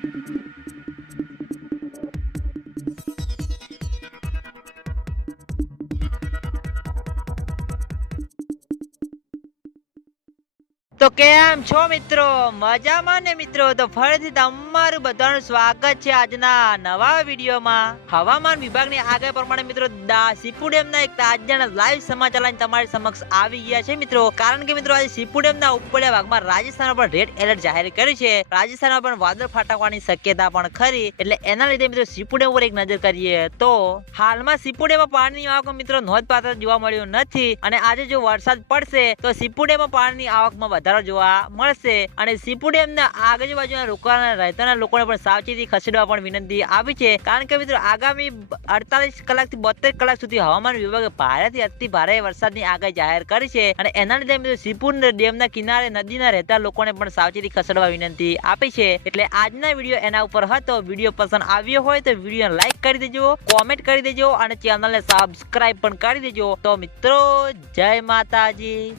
Thank you. તો કેમ છો મિત્રો? મજામાં ને મિત્રો? તો ફરીથી તમારું બધાનું સ્વાગત છે આજના નવા વિડીયોમાં. હવામાન વિભાગની આગાહી પ્રમાણે મિત્રો સીપુ ડેમના એક તાજાના લાઈવ સમાચાર લઈને તમારી સમક્ષ આવી ગયા છે મિત્રો. કારણ કે મિત્રો, આજે સીપુ ડેમના ઉપરના ભાગમાં રાજસ્થાન પર રેડ એલર્ટ જાહેર કર્યું છે. રાજસ્થાનમાં પણ વાદળ ફાટકવાની શક્યતા પણ ખરી. એટલે એના લીધે મિત્રો સીપુ ડેમ ઉપર એક નજર કરીએ તો હાલમાં સીપુ ડેમમાં પાણીની આવક મિત્રો નોંધપાત્ર જોવા મળ્યું નથી. અને આજે જો વરસાદ પડશે, તો સીપુ ડેમમાં પાણીની આવકમાં વધારો જોવા મળશે. અને સીપુ ડેમના આજુબાજુના રોકાણ રહેતાના લોકોને પણ સાવચેતી ખસેડવા પણ વિનંતી આવી છે. કારણ કે મિત્રો, આગામી અડતાલીસ કલાકથી બોતેર કલાક સુધી હવામાન વિભાગે ભારેથી અતિ ભારે વરસાદની આગાહી જાહેર કરી છે. અને એના લીધે મિત્રો સીપુ ડેમના કિનારે, નદીના રહેતા લોકોને પણ સાવચેતી ખસેડવા વિનંતી આપી છે. એટલે આજના વીડિયો એના ઉપર હતો વીડિયો પસંદ આવ્યો હોય તો વીડિયો લાઈક કરી દેજો, કોમેન્ટ કરી દેજો અને ચેનલને સબસ્ક્રાઇબ પણ કરી દેજો. તો મિત્રો, જય માતાજી.